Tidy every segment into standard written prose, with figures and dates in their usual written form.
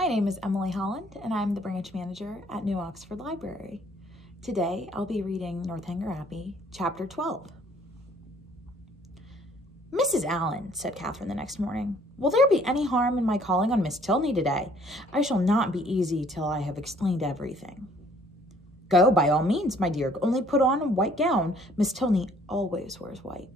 My name is Emily Holland, and I'm the branch manager at New Oxford Library. Today, I'll be reading Northanger Abbey, Chapter 12. "Mrs. Allen," said Catherine the next morning, "will there be any harm in my calling on Miss Tilney today? I shall not be easy till I have explained everything." "Go, by all means, my dear. Only put on a white gown. Miss Tilney always wears white."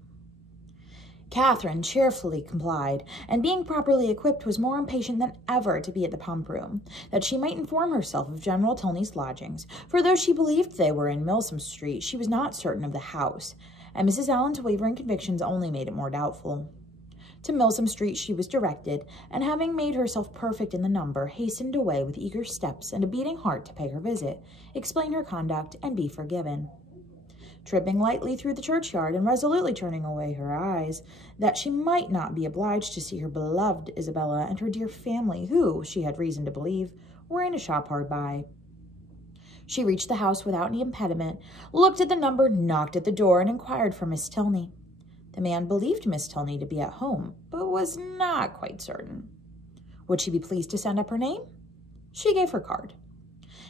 Catherine cheerfully complied, and being properly equipped was more impatient than ever to be at the pump room, that she might inform herself of General Tilney's lodgings, for though she believed they were in Milsom Street, she was not certain of the house, and Mrs. Allen's wavering convictions only made it more doubtful. To Milsom Street she was directed, and having made herself perfect in the number, hastened away with eager steps and a beating heart to pay her visit, explain her conduct, and be forgiven. Tripping lightly through the churchyard and resolutely turning away her eyes, that she might not be obliged to see her beloved Isabella and her dear family, who, she had reason to believe, were in a shop hard by. She reached the house without any impediment, looked at the number, knocked at the door, and inquired for Miss Tilney. The man believed Miss Tilney to be at home, but was not quite certain. Would she be pleased to send up her name? She gave her card.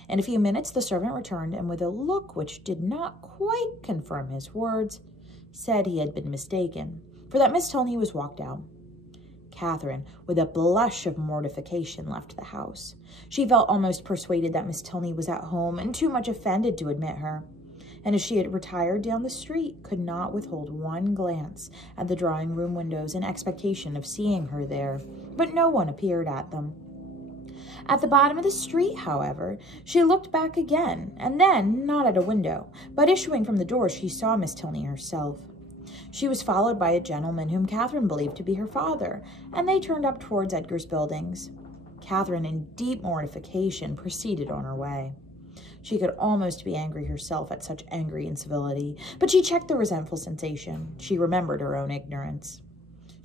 In a few minutes the servant returned, and with a look which did not quite confirm his words, said he had been mistaken, for that Miss Tilney was walked out. Catherine, with a blush of mortification, left the house. She felt almost persuaded that Miss Tilney was at home, and too much offended to admit her, and as she had retired down the street, could not withhold one glance at the drawing-room windows in expectation of seeing her there, but no one appeared at them. At the bottom of the street, however, she looked back again, and then, not at a window, but issuing from the door, she saw Miss Tilney herself. She was followed by a gentleman whom Catherine believed to be her father, and they turned up towards Edgar's buildings. Catherine, in deep mortification, proceeded on her way. She could almost be angry herself at such angry incivility, but she checked the resentful sensation. She remembered her own ignorance.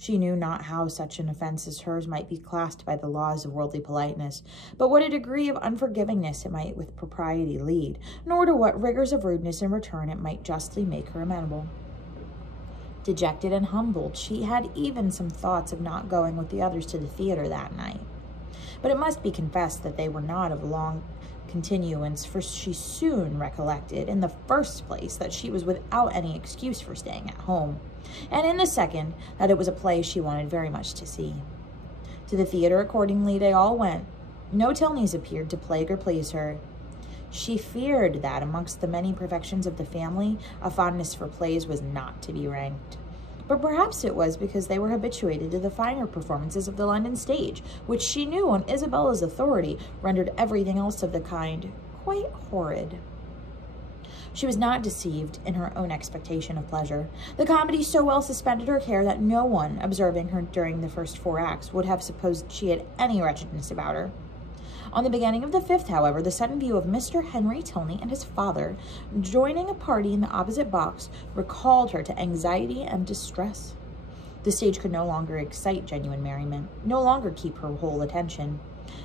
She knew not how such an offense as hers might be classed by the laws of worldly politeness, but what a degree of unforgivingness it might with propriety lead, nor to what rigors of rudeness in return it might justly make her amenable. Dejected and humbled, she had even some thoughts of not going with the others to the theater that night. But it must be confessed that they were not of long continuance, for she soon recollected, in the first place, that she was without any excuse for staying at home, and in the second, that it was a play she wanted very much to see. To the theater, accordingly, they all went. No Tilneys appeared to plague or please her. She feared that, amongst the many perfections of the family, a fondness for plays was not to be ranked. But perhaps it was because they were habituated to the finer performances of the London stage, which she knew, on Isabella's authority, rendered everything else of the kind quite horrid. She was not deceived in her own expectation of pleasure. The comedy so well suspended her care that no one, observing her during the first 4 acts, would have supposed she had any wretchedness about her. On the beginning of the 5th, however, the sudden view of Mr. Henry Tilney and his father joining a party in the opposite box recalled her to anxiety and distress. The stage could no longer excite genuine merriment, no longer keep her whole attention.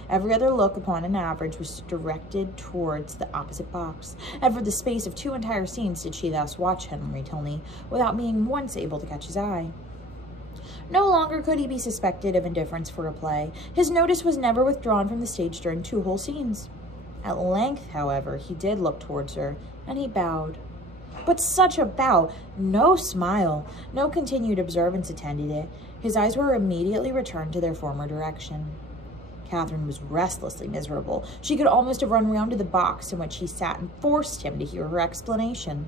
Every other look, upon an average, was directed towards the opposite box, and for the space of 2 entire scenes did she thus watch Henry Tilney, without being once able to catch his eye. No longer could he be suspected of indifference for a play. His notice was never withdrawn from the stage during 2 whole scenes. At length, however, he did look towards her, and he bowed. But such a bow! No smile, no continued observance attended it. His eyes were immediately returned to their former direction. Catherine was restlessly miserable. She could almost have run round to the box in which he sat and forced him to hear her explanation.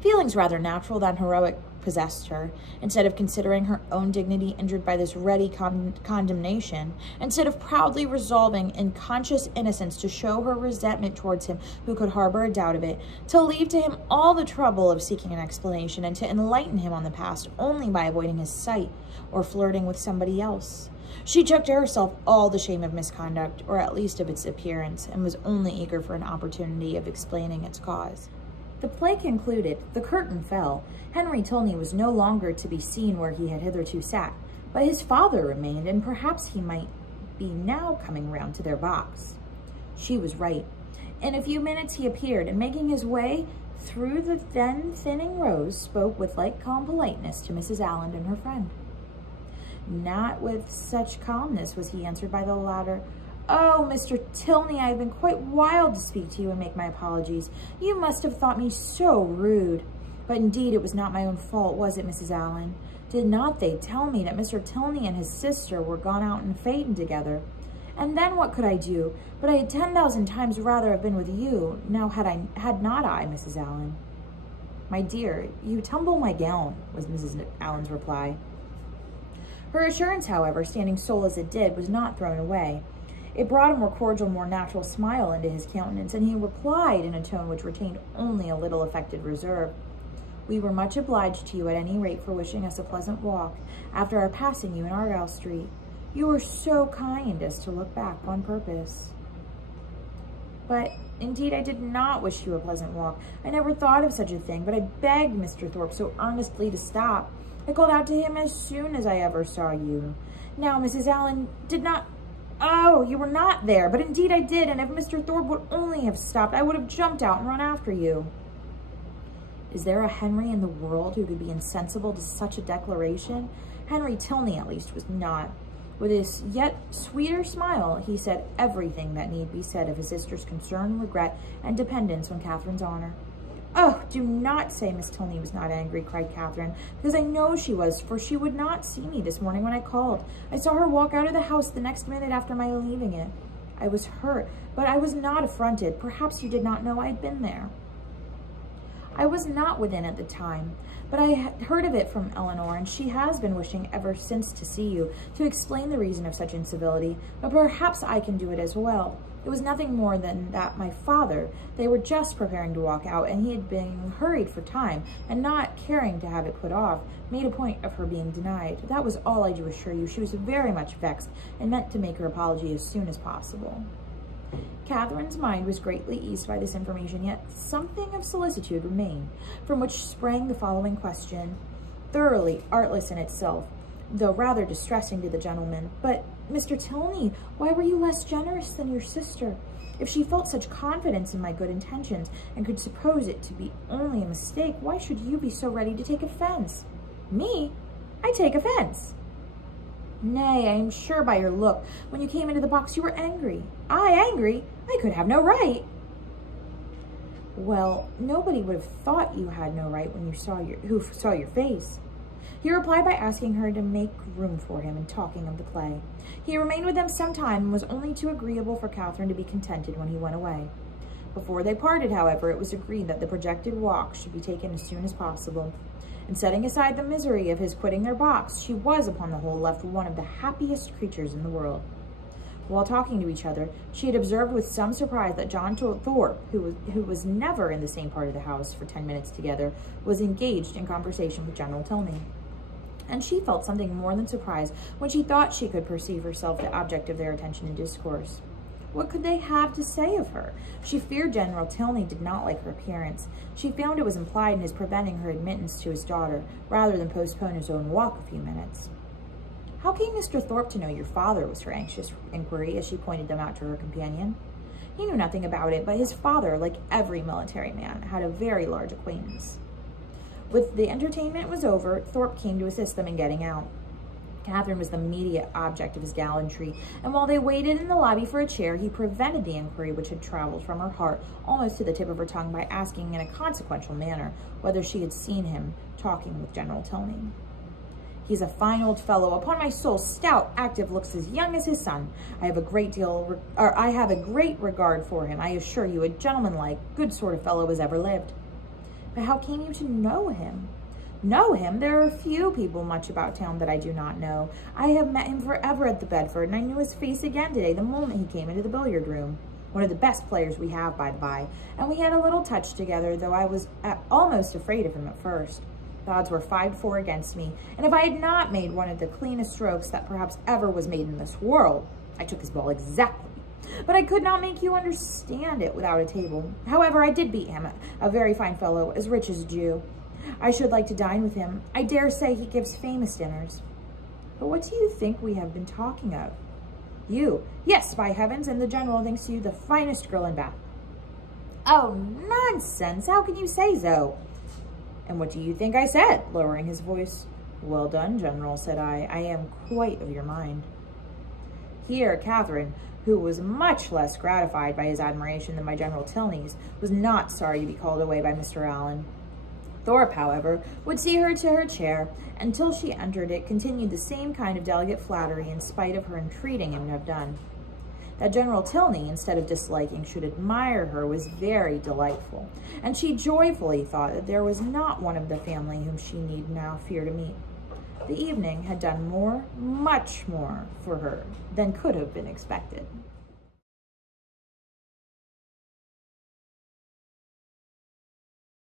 Feelings rather natural than heroic possessed her. Instead of considering her own dignity injured by this ready condemnation, instead of proudly resolving in conscious innocence to show her resentment towards him who could harbor a doubt of it, to leave to him all the trouble of seeking an explanation, and to enlighten him on the past only by avoiding his sight or flirting with somebody else, she took to herself all the shame of misconduct, or at least of its appearance, and was only eager for an opportunity of explaining its cause. The play concluded, the curtain fell. Henry Tilney was no longer to be seen where he had hitherto sat, but his father remained, and perhaps he might be now coming round to their box. She was right. In a few minutes he appeared, and making his way through the then thinning rows, spoke with like calm politeness to Mrs. Allen and her friend. Not with such calmness was he answered by the latter. Oh, Mr. Tilney, I have been quite wild to speak to you and make my apologies. You must have thought me so rude. But indeed it was not my own fault, was it, Mrs. Allen? Did not they tell me that Mr. Tilney and his sister were gone out in Phaeton together? And then what could I do? But I had 10,000 times rather have been with you. Now had not I, Mrs. Allen? My dear, you tumble my gown, was Mrs. Allen's reply. Her assurance, however, standing sole as it did, was not thrown away. It brought a more cordial, more natural smile into his countenance, and he replied in a tone which retained only a little affected reserve. We were much obliged to you at any rate for wishing us a pleasant walk after our passing you in Argyle Street. You were so kind as to look back on purpose. But indeed I did not wish you a pleasant walk. I never thought of such a thing, but I begged Mr. Thorpe so earnestly to stop. I called out to him as soon as I ever saw you. Now, Mrs. Allen did not... Oh, you were not there, but indeed I did, and if Mr. Thorpe would only have stopped, I would have jumped out and run after you. Is there a Henry in the world who could be insensible to such a declaration? Henry Tilney, at least, was not. With his yet sweeter smile, he said everything that need be said of his sister's concern, regret, and dependence on Catherine's honor. Oh, do not say Miss Tilney was not angry, cried Catherine, because I know she was, for she would not see me this morning when I called. I saw her walk out of the house the next minute after my leaving it. I was hurt, but I was not affronted. Perhaps you did not know I had been there. I was not within at the time, but I had heard of it from Eleanor, and she has been wishing ever since to see you, to explain the reason of such incivility, but perhaps I can do it as well. It was nothing more than that my father, they were just preparing to walk out, and he had been hurried for time, and not caring to have it put off, made a point of her being denied. That was all, I do assure you. She was very much vexed, and meant to make her apology as soon as possible. Catherine's mind was greatly eased by this information, yet something of solicitude remained, from which sprang the following question, thoroughly artless in itself, though rather distressing to the gentleman. But, Mr. Tilney, why were you less generous than your sister? If she felt such confidence in my good intentions, and could suppose it to be only a mistake, why should you be so ready to take offense? Me? I take offense. Nay, I am sure by your look, when you came into the box, you were angry. I angry? I could have no right. Well, nobody would have thought you had no right when you saw your face. He replied by asking her to make room for him and talking of the play. He remained with them some time and was only too agreeable for Catherine to be contented when he went away. Before they parted, however, it was agreed that the projected walk should be taken as soon as possible. And setting aside the misery of his quitting their box, she was, upon the whole, left one of the happiest creatures in the world. While talking to each other, she had observed with some surprise that John Thorpe, who was never in the same part of the house for 10 minutes together, was engaged in conversation with General Tilney. And she felt something more than surprise when she thought she could perceive herself the object of their attention and discourse. What could they have to say of her? She feared General Tilney did not like her appearance. She found it was implied in his preventing her admittance to his daughter, rather than postpone his own walk a few minutes. How came Mr. Thorpe to know your father, was her anxious inquiry as she pointed them out to her companion. He knew nothing about it, but his father, like every military man, had a very large acquaintance. With the entertainment was over, Thorpe came to assist them in getting out. Catherine was the immediate object of his gallantry, and while they waited in the lobby for a chair, he prevented the inquiry which had traveled from her heart almost to the tip of her tongue by asking in a consequential manner whether she had seen him talking with General Tilney. He's a fine old fellow, upon my soul, stout, active, looks as young as his son. I have a great regard for him. I assure you, a gentlemanlike, good sort of fellow as ever lived. But how came you to know him? Know him? There are few people much about town that I do not know. I have met him forever at the Bedford, and I knew his face again today the moment he came into the billiard room. One of the best players we have, by the by, and we had a little touch together, though I was almost afraid of him at first. The odds were 5-4 against me, and if I had not made one of the cleanest strokes that perhaps ever was made in this world, I took his ball exactly. But I could not make you understand it without a table. However, I did beat him, a very fine fellow, as rich as a Jew. I should like to dine with him. I dare say he gives famous dinners. But what do you think we have been talking of? You. Yes, by heavens, and the General thinks you the finest girl in Bath. Oh, nonsense. How can you say so? And what do you think I said, lowering his voice? Well done, General, said I. I am quite of your mind. Here, Catherine, who was much less gratified by his admiration than by General Tilney's, was not sorry to be called away by Mr. Allen. Thorpe, however, would see her to her chair, and till she entered it, continued the same kind of delicate flattery in spite of her entreating him to have done. That General Tilney, instead of disliking, should admire her was very delightful, and she joyfully thought that there was not one of the family whom she need now fear to meet. The evening had done more, much more, for her than could have been expected.